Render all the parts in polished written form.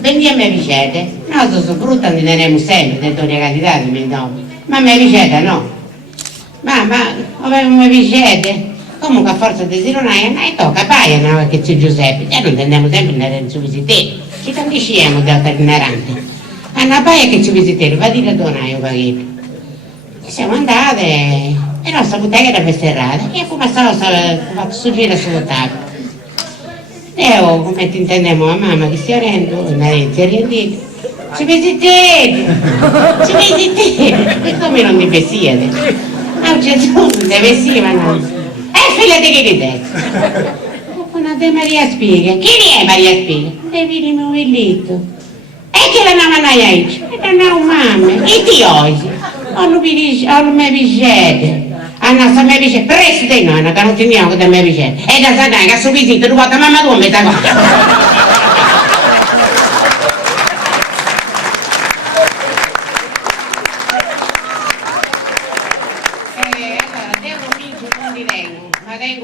Vendi a me vicende, no, sono brutta, ne terremo sempre, dentro le candidati, ma a me vicenda no. Ma avevamo vicende. Comunque a forza di Sironai, tocca paia, no, che c'è Giuseppe, già non tendiamo sempre nel suo visitero, ci condiziamo di alta ignorante. A una paia che ci visitero, va a dire a Donaio, paghetto. E siamo andate, e la nostra bottega era serrata, e come stavo suggire sul tavolo. E come ti intendiamo a mamma che stia rendo, si è rendito. Ci visitete! E come non ti vestite? A un certo punto ti vestivano. Figlia di che sei? Una de Maria Spiga. Chi è Maria Spiga? Devi di mio villito. E che la nana aici? E la nana mamma. E ti oggi? Hanno me vicende. Hanno sa me vicende. Presto di nonna, che non teniamo che da me vicende. E da Satana che ha suo visito, tu vuoi mamma tua metà cosa.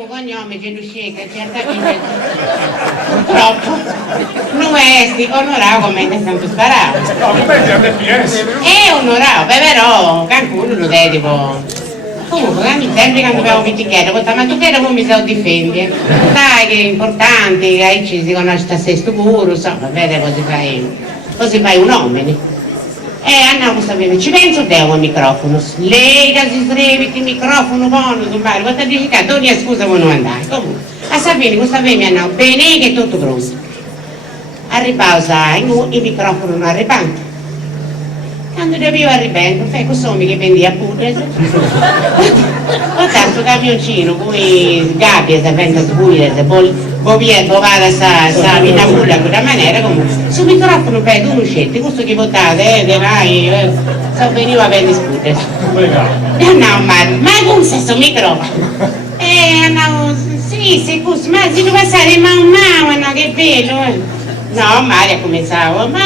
Cognome che Lucica certamente purtroppo non è onorato come è stato sparato. No, dipende da PS. È onorato, però qualcuno lo dedico. Comunque, sempre quando abbiamo picchiato, ma tu che come mi so difendere? Dai che è importante, che ci si conosce a sesto puro, insomma, vede così fai un uomo. Andiamo questa bene, ci penso te un microfono, lei che si sreviti il microfono buono, tu pare, questa dici che non scusa vuoi non andare, comunque, a sapere questa bene andiamo bene che è tutto pronto, a ripausa il microfono non arrivante, quando devo arrivare, fai questo che vendi a pure, guarda questo camioncino, poi gabbia, se venga sbuire, se vada sa minacula in quella maniera, comunque sul microfono vedo uno scetti, questo che votate, so veniva a vendere scute. No, ma con stesso microfono. No, sì, ma si deve passare no, che bello. No, Maria cominciavo, ma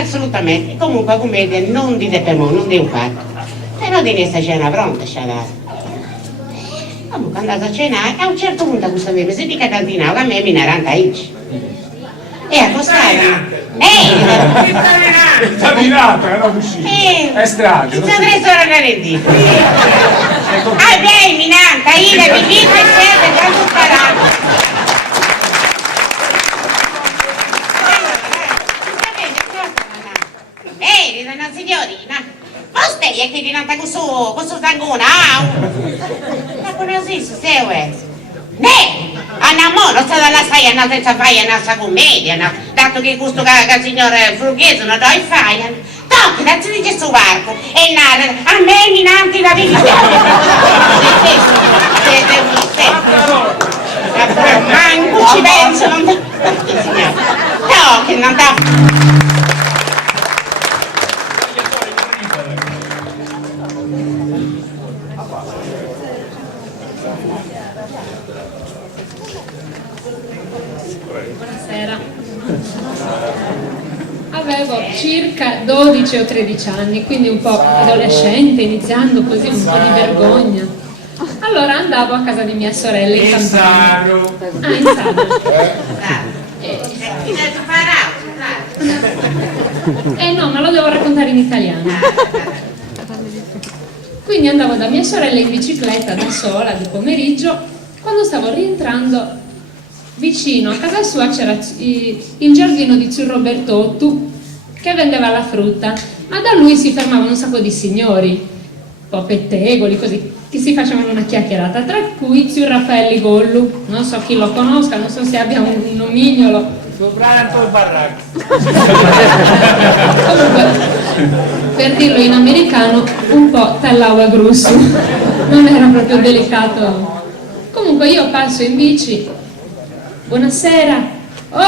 assolutamente, comunque commedia non dite per me, non devo fare. Però di questa cena pronta, scialata. Comunque andate a cenare, a un certo punto questo mio si dica cantinava, a me mi naranta ici. E accostava. Sta era uscito. È strano. Ci saprei solo garantito. Ah, beh, minanta, io mi dico e sempre, già tutto parato. Donna signorina, ma stai che diventa questo sangone, ma conosci se vuoi? Ne, andiamo, non sta dalla stai, andando senza fare una nostra commedia, no? Dato che questo signore Frughese non dai fai, tocchi, non si dice su barco, e nada, a me minanti la vita, ma in cui ci penso, non no, che non da... Buonasera. Avevo circa 12 o 13 anni, quindi un po' adolescente, iniziando così un po' di vergogna. Allora andavo a casa di mia sorella in campagna. In Sano. No, ma lo devo raccontare in italiano. Quindi andavo da mia sorella in bicicletta da sola di pomeriggio. Quando stavo rientrando vicino a casa sua c'era il giardino di zio Robertotto che vendeva la frutta, ma da lui si fermavano un sacco di signori, un po' pettegoli così, che si facevano una chiacchierata, tra cui zio Raffaelli Gollu, non so chi lo conosca, non so se abbia un nomignolo. Soprattutto il baracco. Comunque, per dirlo in americano, un po' tallava grosso, non era proprio delicato. Comunque io passo in bici. Buonasera. Oh,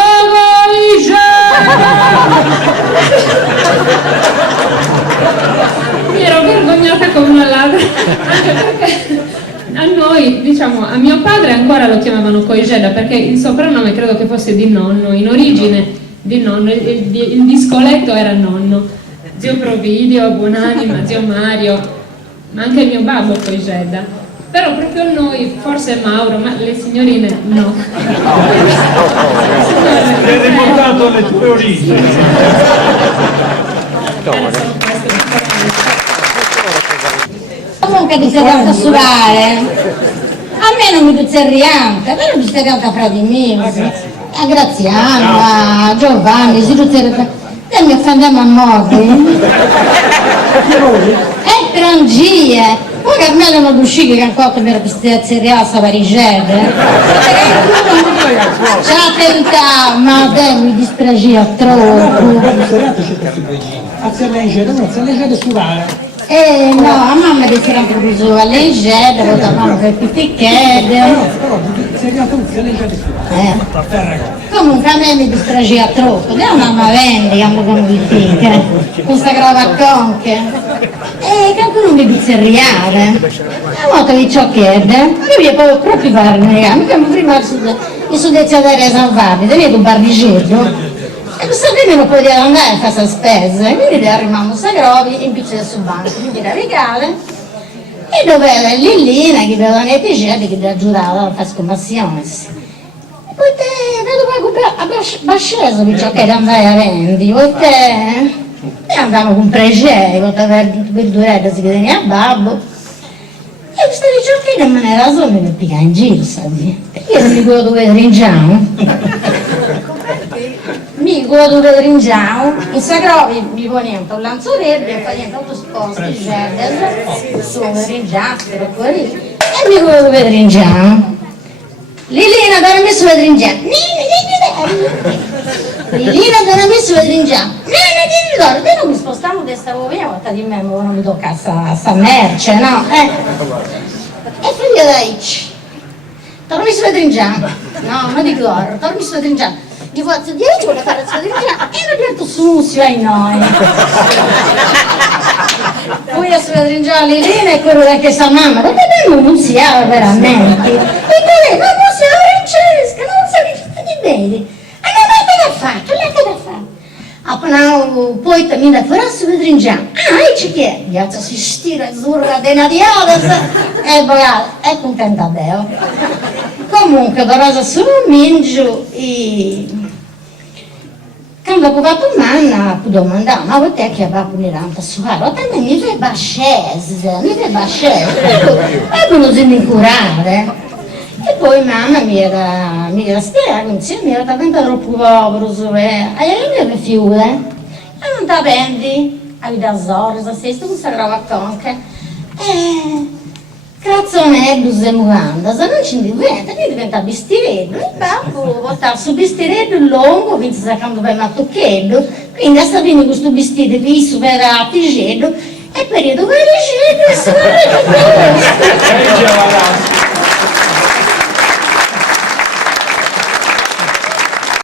mi ero vergognata come una ladra, anche perché a noi, diciamo, a mio padre ancora lo chiamavano Coigeda perché il soprannome credo che fosse di nonno, in origine di nonno, il discoletto era nonno, zio Providio, Buonanima, zio Mario, ma anche il mio babbo Coigeda. Però proprio noi, forse Mauro, ma le signorine no. Hai riportato alle tue origini. Comunque ti sei andata a sudare. A me non mi pizzerriante, però mi sei andata fra di me. A Graziano, a Giovanni, si pizzerriante. E mi offendiamo a morte. Trangie. Poi che a me non lo uscì che ancora mi era pizzerriata stava rigede. C'ha tentato, ma te mi distragia troppo. A se leggere sudare. No, a mamma che si era preso a leggere, votavamo per pizzichette. Comunque a me mi distragia troppo, che mamma vende, che come vi dica, questa gravacconche. Che anche non mi pizzerriare. A volta di ciò chiede, io poi proprio parli, mica prima mi sono detto a Teresa Salvati, devi un barricello. E questo qui non poteva andare a fare spese, quindi arrivavamo a Sagrovi in piccolo sul banco, quindi era legale, e dove era Lillina che aveva le tigelle che ti aiutava a fare scombazioni. E poi te, vedo poi sceso di ciò che era andare a vendi, poi te andavamo con pregè, poi te verdurette si vedeva a babbo, e questo di ciò che non me ne era solo mi piccava in giro, sai, io non mi potevo vedere in giallo. Mi godo del ringiao, in Sagrovi mi ponevano un lanzo verde e facevano tutto sposti, gel, sono ringiastro, così, e mi godo del ringiao. Lillina dove messo del ringiao? Lillina dove messo del ringiao? Io non mi spostavo che stavo via, volta di me, non mi tocca sta merce, no? E figlio dai, torni su del ringiao? No, non dico ora, torni su del ringiao. Gli faccio 10 vuole fare il suo dirigenza e non detto susio ai noi. Poi a sulla dirigenza Lillina e quello che sa mamma, perché non musiava veramente. E quello non musiava Francesca, non musiava di bene. E non è che l'ha fatto, poi mi da fuori a sulla dirigenza. E chi è? Gli altri si stira azzurra dena di Odes e poi è contenta Deo. Comunque, però sono mingio e quando ho fatto manna, ho domandato, ma vuoi te che aveva punirante a suare? Ma te mi fai bascese, e non si mi curare. E poi mamma mi era spiegato, mi era diventato troppo povero, e io mi fiume, e non ti vendi, avevi da zorro, se questa roba conca. Cazzonello se muganda, se non ci diventa bistiretto, il babbo portava su bistiretto lungo, quindi sacando per mattucchello, quindi sta venendo questo vestito visto per attigello, e per il dove rigello si va a